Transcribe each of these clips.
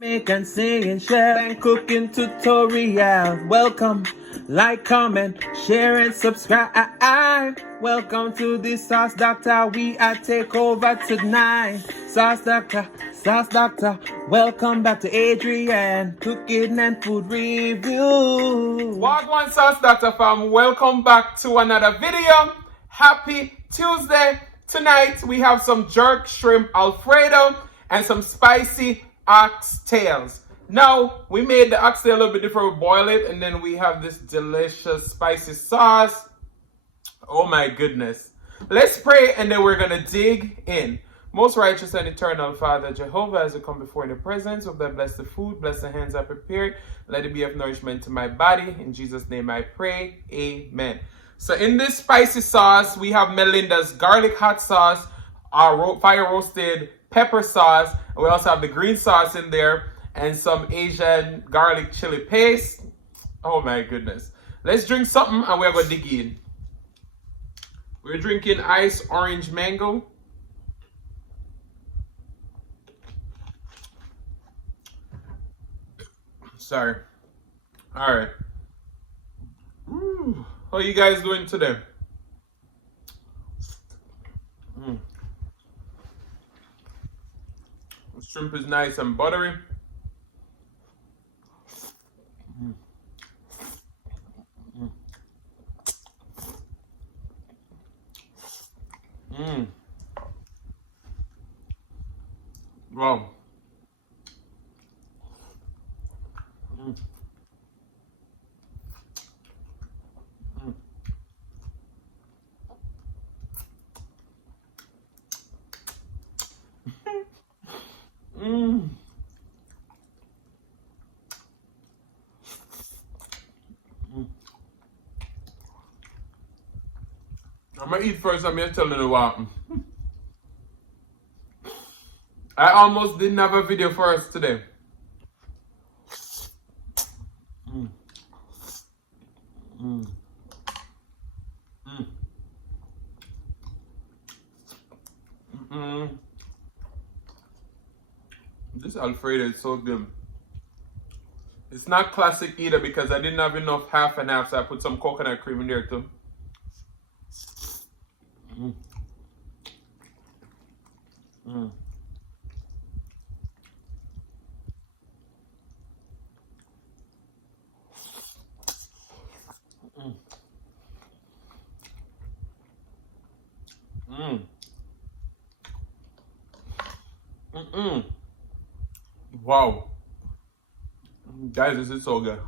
Make and sing and share and cooking tutorial. Welcome, like, comment, share and subscribe. Welcome to the Sauce Doctor. We are take over tonight. Sauce Doctor, Sauce Doctor. Welcome back to Adrian, cooking and food review. Wagwan Sauce Doctor fam, welcome back to another video. Happy Tuesday. Tonight we have some jerk shrimp Alfredo and some spicy oxtails. Now, we made the oxtail a little bit different. We boil it and then we have this delicious spicy sauce. Oh my goodness. Let's pray and then we're going to dig in. Most righteous and eternal Father Jehovah, as we come before in the presence of thy bless the food, bless the hands I prepared. Let it be of nourishment to my body. In Jesus' name I pray. Amen. So in this spicy sauce, we have Melinda's garlic hot sauce, our fire roasted pepper sauce. We also have the green sauce in there and some Asian garlic chili paste. Oh my goodness. Let's drink something and we're going to dig in. We're drinking ice orange mango. Sorry. All right. How you guys doing today? The shrimp is nice and buttery. Wow. I'm gonna eat first. I'm gonna tell you what. I almost didn't have a video for us today. This Alfredo is so good. It's not classic either because I didn't have enough half and half, so I put some coconut cream in there too. Wow. Guys, this is so good.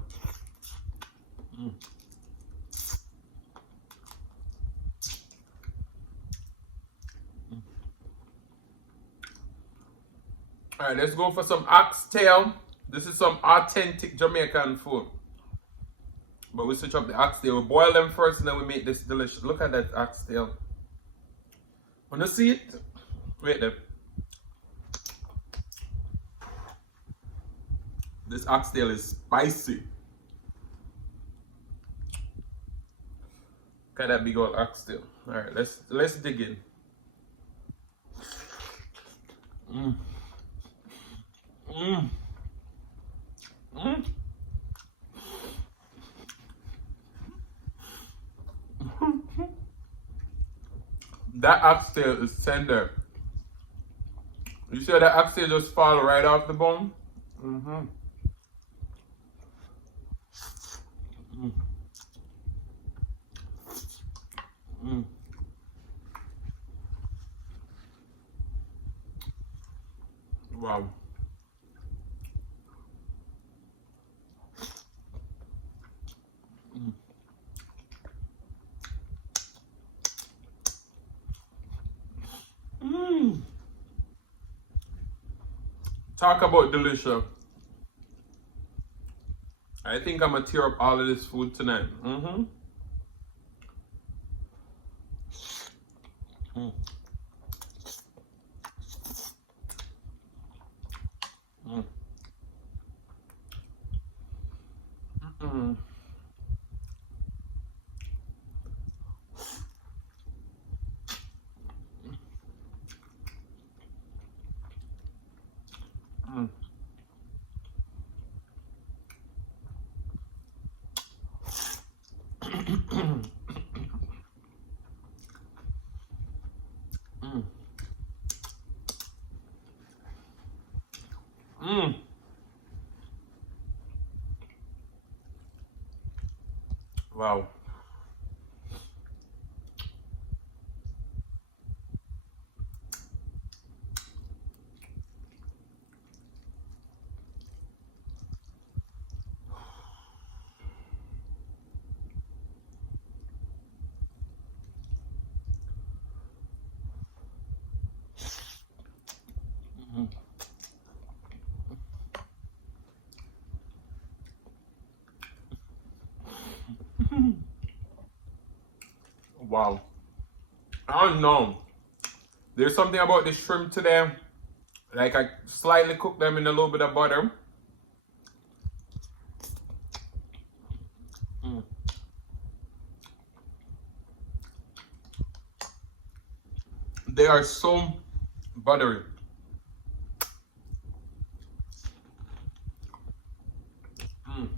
Alright, let's go for some oxtail. This is some authentic Jamaican food. But we switch up the oxtail. We boil them first and then we make this delicious. Look at that oxtail. Wanna see it? Wait there. This oxtail is spicy. Look at that big old oxtail. Alright, let's dig in. That oxtail is tender. You see that oxtail just fall right off the bone? Wow. Talk about delicious. I think I'm gonna tear up all of this food tonight. Mmm. Wow. Wow. I don't know. There's something about the shrimp today. Like I slightly cook them in a little bit of butter. Mm. They are so buttery. Mm.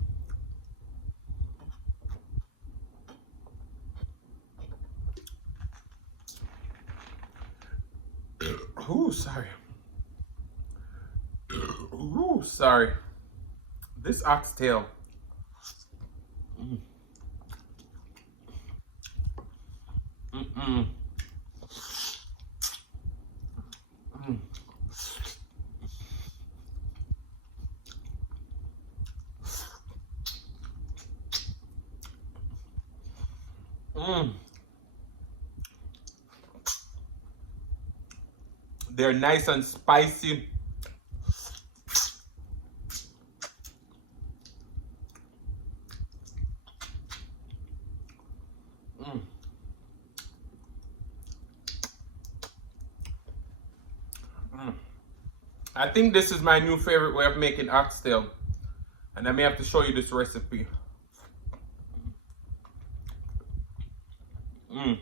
Ooh, sorry. Ooh, sorry. This oxtail. Mm. Mm-mm. Mm. Mm. They're nice and spicy. Mm. Mm. I think this is my new favorite way of making oxtail. And I may have to show you this recipe. Mm.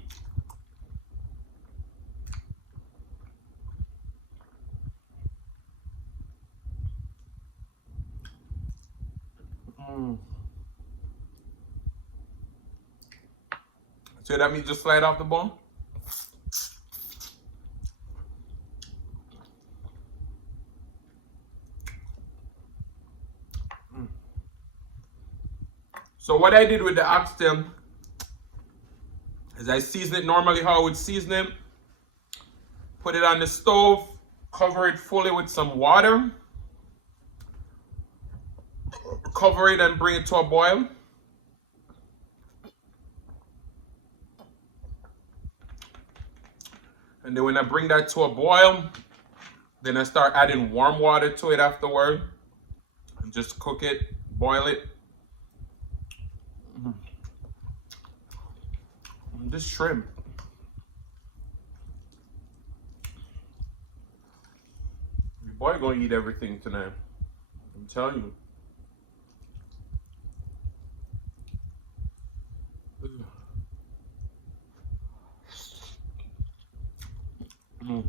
Mm. So that means just slide off the bone? Mm. So what I did with the oxtail is I season it normally how I would season it. Put it on the stove, cover it fully with some water. Cover it and bring it to a boil. And then when I bring that to a boil, then I start adding warm water to it afterward. And just cook it, boil it. Mm. This shrimp. Your boy gonna eat everything tonight. I'm telling you. Mm.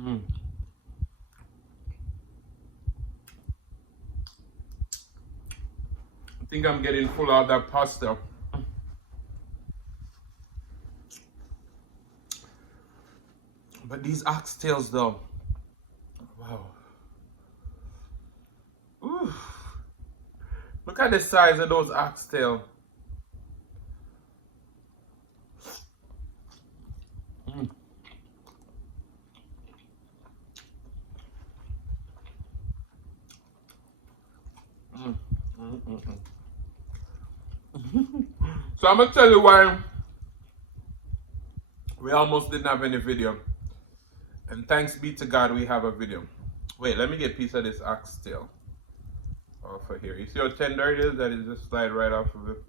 Mm. I think I'm getting full of that pasta. But these oxtails though, wow. Ooh. Look at the size of those oxtail. Mm. Mm. Mm, mm, mm. So I'm gonna tell you why we almost didn't have any video. And thanks be to God we have a video. Wait, let me get a piece of this oxtail off of here. You see how tender it is? That is just slide right off of it.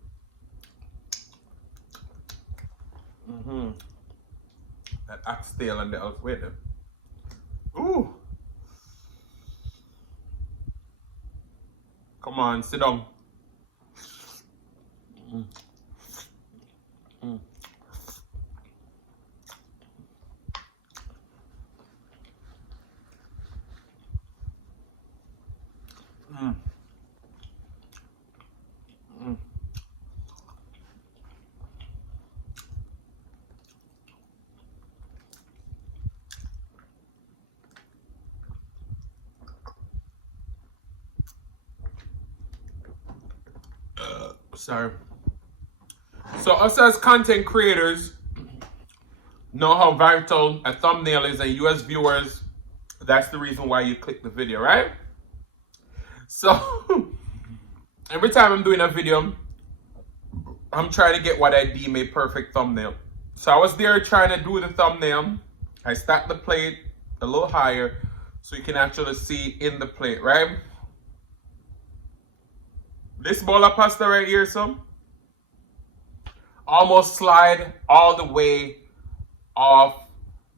Mm-hmm. That oxtail and the Alfredo. Ooh. Come on, sit down. Mm. Mm. Mm. Mm. Sorry. So us as content creators know how vital a thumbnail is, and you as viewers, that's the reason why you click the video, right? So every time I'm doing a video, I'm trying to get what I deem a perfect thumbnail. So I was there trying to do the thumbnail. I stacked the plate a little higher so you can actually see in the plate, right? This bowl of pasta right here, so almost slide all the way off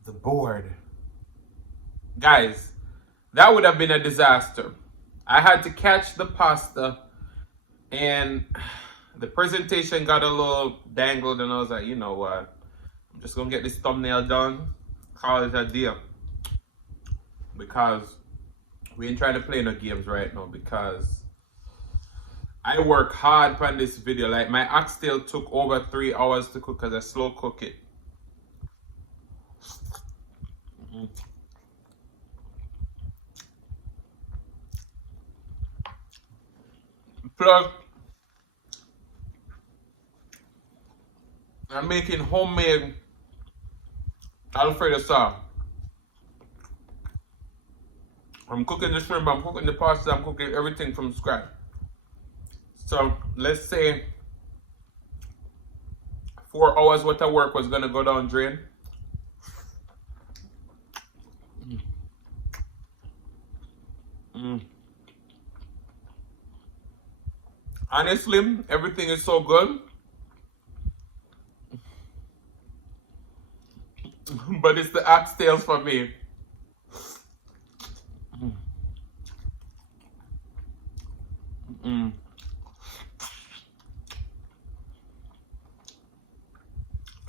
the board. Guys, that would have been a disaster. I had to catch the pasta and the presentation got a little dangled, and I was like, you know what? I'm just gonna get this thumbnail done, call it a deal. Because we ain't trying to play no games right now, because I work hard on this video. Like, my oxtail took over 3 hours to cook because I slow cook it. Plus, I'm making homemade Alfredo sauce. I'm cooking the shrimp, I'm cooking the pasta, I'm cooking everything from scratch. So let's say 4 hours worth of work was gonna go down drain. Honestly, everything is so good. But it's the oxtails for me.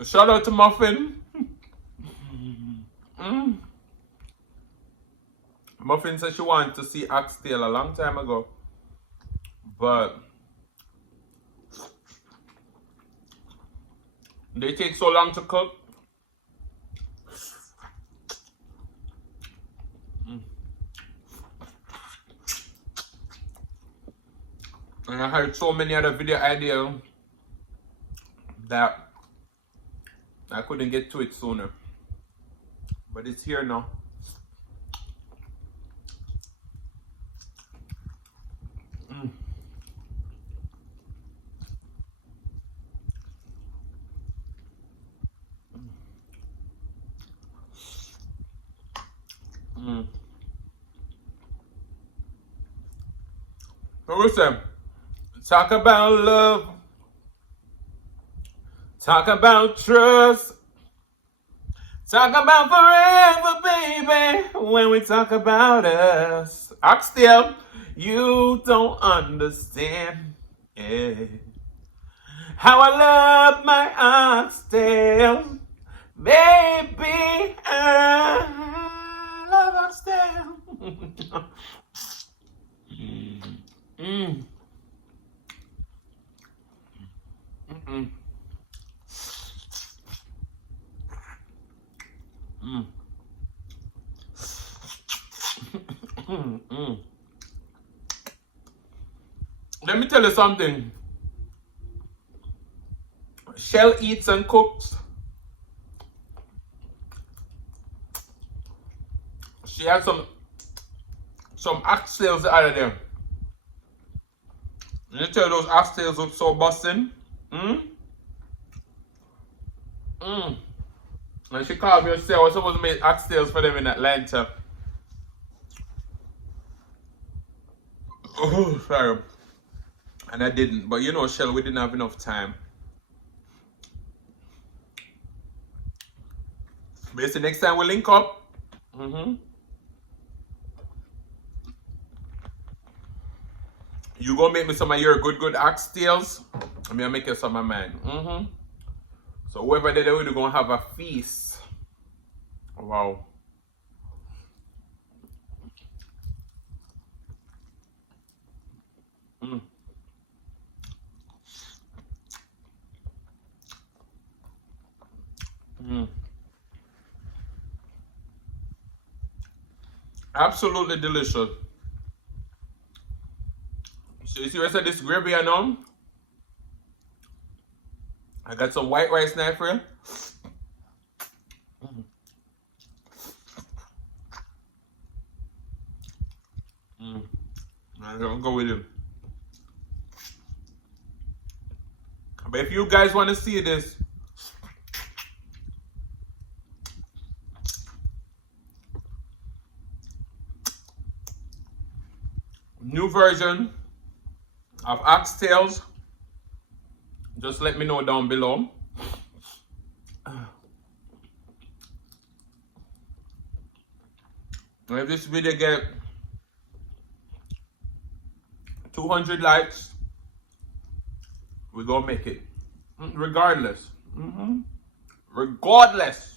Shout out to Muffin. Muffin said she wanted to see oxtail a long time ago, but they take so long to cook. And I had so many other video ideas that I couldn't get to it sooner. But it's here now. So listen, talk about love, talk about trust, talk about forever, baby, when we talk about us. Oxtail, you don't understand, yeah, how I love my oxtail, baby, I love oxtail. Let me tell you something. Shell eats and cooks. She had some oxtails out of there. Let me tell you, those oxtails look so busting. And she called me and said I was supposed to make oxtails for them in Atlanta. Oh, sorry. And I didn't. But you know, Shell, we didn't have enough time. Basically, next time we link up. You gonna make me some of your good oxtails. I'm gonna make you some of mine. So whoever did it, we're gonna have a feast. Wow. Absolutely delicious. So you see what I said, this gravy I know? I got some white rice now for you. I'm gonna go with it. But if you guys want to see this, new version of Oxtails, just let me know down below. And if this video get 200 likes, we're gonna make it. Regardless. Regardless.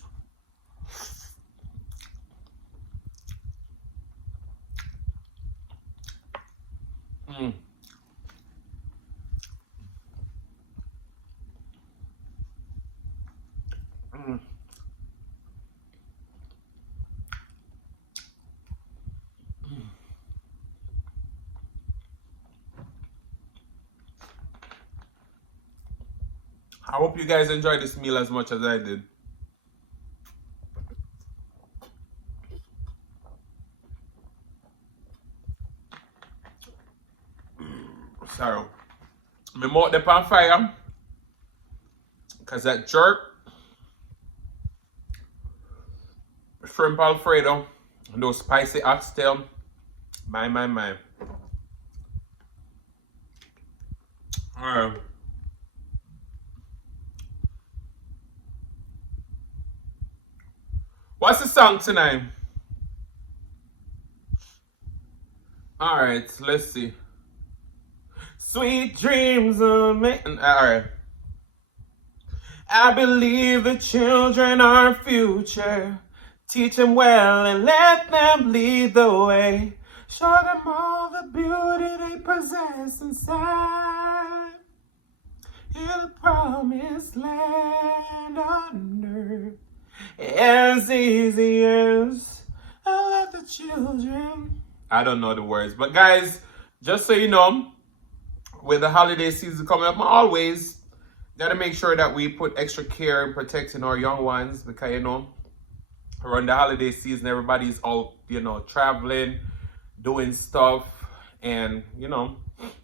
I hope you guys enjoyed this meal as much as I did. Sorry. My mouth up on fire because that jerk shrimp Alfredo and those spicy oxtail, my. Alright. What's the song tonight? Alright, let's see. Sweet dreams of me. Alright. I believe the children are our future. Teach them well and let them lead the way. Show them all the beauty they possess inside. In the promised land on earth. As easy as I let the children. I don't know the words, but guys, just so you know, with the holiday season coming up, I always gotta make sure that we put extra care in protecting our young ones because, you know, around the holiday season, everybody's all, you know, traveling, doing stuff, and, you know,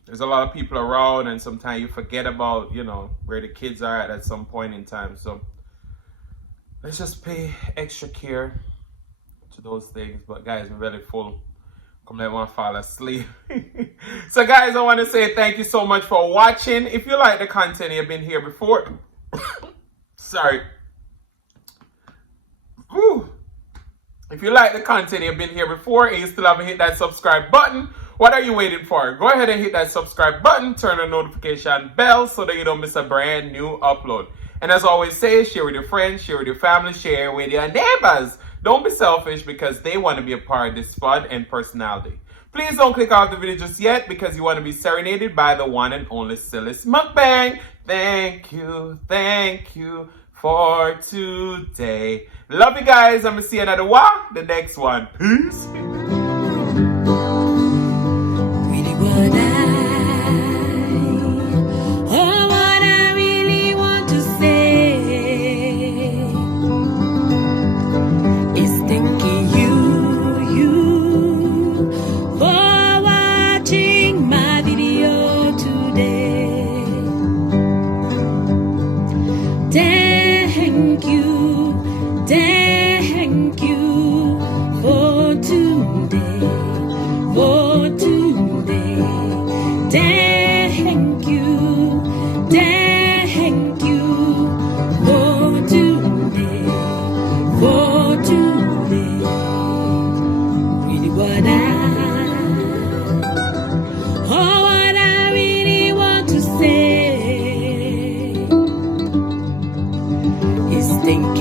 there's a lot of people around, and sometimes you forget about, you know, where the kids are at some point in time. So let's just pay extra care to those things. But guys, I'm really full. Come let one fall asleep. So guys, I want to say thank you so much for watching. If you like the content, you've been here before. Sorry. Whew. If you like the content, you've been here before and you still haven't hit that subscribe button, what are you waiting for? Go ahead and hit that subscribe button, turn on the notification bell so that you don't miss a brand new upload. And as I always say, share with your friends, share with your family, share with your neighbors. Don't be selfish because they want to be a part of this fun and personality. Please don't click off the video just yet because you want to be serenaded by the one and only Sillis Mukbang. Thank you for today. Love you guys. I'm going to see you another one, the next one. Peace. Thinking